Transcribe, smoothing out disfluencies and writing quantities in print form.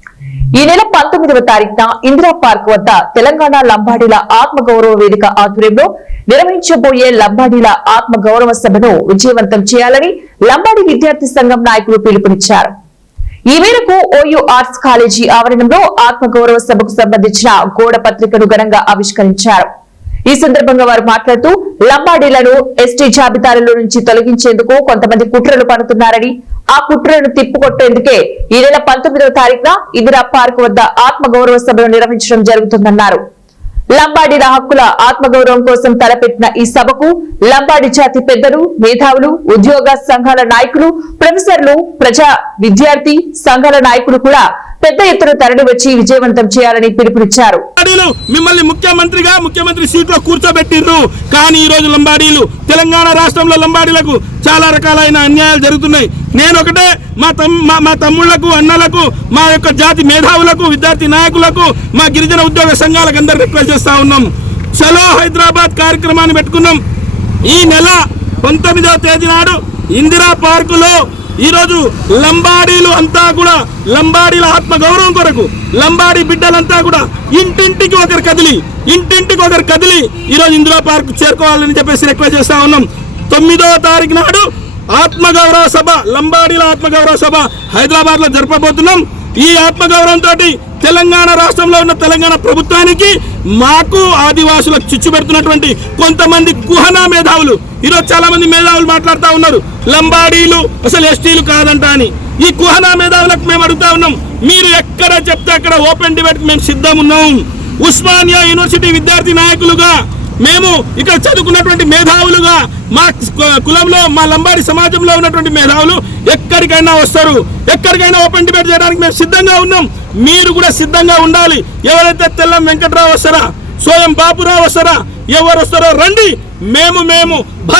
ఈ నెల 19వ తారీఖున ఇందిరా పార్క్ వద్ద తెలంగాణ లంబాడీల ఆత్మగౌరవ వేదిక ఆధ్వర్యంలో నిర్వహించబోయే లంబాడీల ఆత్మగౌరవ సభను విజయవంతం చేయాలని లంబాడీ విద్యార్థి సంఘం నాయకులు పిలుపునిచ్చారు. ఈ మేరకు ఓయూ ఆర్ట్స్ కాలేజీ ఆవరణంలో ఆత్మగౌరవ సభకు సంబంధించిన గోడ పత్రికను ఘనంగా ఆవిష్కరించారు. ఈ సందర్భంగా వారు మాట్లాడుతూ లంబాడీలను ఎస్టీ జాబితాలలో నుంచి తొలగించేందుకు కొంతమంది కుట్రలు పడుతున్నారని, ఆ కుట్రలను తిప్పుకొట్టేందుకే ఈ నెల 19వ తారీఖున ఇందిరా పార్క్ వద్ద ఆత్మగౌరవ సభను నిర్వహించడం జరుగుతుందన్నారు. లంబాడీల హక్కుల ఆత్మగౌరవం కోసం తలపెట్టిన ఈ సభకు లంబాడీ జాతి పెద్దలు, మేధావులు, ఉద్యోగ సంఘాల నాయకులు, ప్రొఫెసర్లు, ప్రజా విద్యార్థి సంఘాల నాయకులు కూడా పెద్ద ఎత్తున తరలి వచ్చి విజయవంతం చేయాలని పిలుపునిచ్చారు. మిమ్మల్ని ముఖ్యమంత్రి సీట్లో కూర్చోబెట్టిర్రు, కానీ ఈ రోజు లంబాడీలు తెలంగాణ రాష్ట్రంలో లంబాడీలకు చాలా రకాలైన అన్యాయాలు జరుగుతున్నాయి. నేను ఒకటే మా తమ్ముళ్లకు, అన్నలకు, మా యొక్క జాతి మేధావులకు, విద్యార్థి నాయకులకు, మా గిరిజన ఉద్యోగ సంఘాలకు అందరూ రిక్వెస్ట్ చేస్తా ఉన్నాం. చలో హైదరాబాద్ కార్యక్రమాన్ని పెట్టుకున్నాం. ఈ నెల 19వ తేదీ నాడు ఇందిరా పార్కులో ఈరోజు లంబాడీలు అంతా కూడా లంబాడీల ఆత్మగౌరవం కొరకు లంబాడీ బిడ్డలంతా కూడా ఇంటింటికి ఒకరు కదిలి ఈరోజు ఇందిరా పార్క్ చేరుకోవాలని చెప్పేసి రిక్వెస్ట్ చేస్తా ఉన్నాం. 9వ తారీఖు నాడు ఆత్మగౌరవ సభ, లంబాడీల ఆత్మగౌరవ సభ హైదరాబాద్ లో జరపబోతున్నాం. ఈ ఆత్మగౌరవంతో తెలంగాణ రాష్ట్రంలో ఉన్న తెలంగాణ ప్రభుత్వానికి, మాకు ఆదివాసులకు చిచ్చు పెడుతున్నటువంటి కొంతమంది కుహనా మేధావులు, ఈరోజు చాలా మంది మేధావులు మాట్లాడుతూ ఉన్నారు లంబాడీలు అసలు ఎస్టీలు కాదంట అని. ఈ కుహనా మేధావులకు మేము అడుగుతా ఉన్నాం, మీరు ఎక్కడ చెప్తే అక్కడ ఓపెన్ డిబేట్ మేము సిద్ధం ఉన్నాం. ఉస్మానియా యూనివర్సిటీ విద్యార్థి నాయకులుగా, మేము ఇక్కడ చదువుకున్నటువంటి మేధావులుగా, మా కులంలో మా లంబాడీ సమాజంలో ఉన్నటువంటి మేధావులు ఎక్కడికైనా వస్తారు, ఎక్కడికైనా ఓపెన్ డిబేట్ చేయడానికి మేము సిద్ధంగా ఉన్నాం. మీరు కూడా సిద్ధంగా ఉండాలి. ఎవరైతే తెల్లం వెంకట్రావు వస్తారా, సోయం బాపురావు వస్తారా, ఎవరు వస్తారో రండి. మేము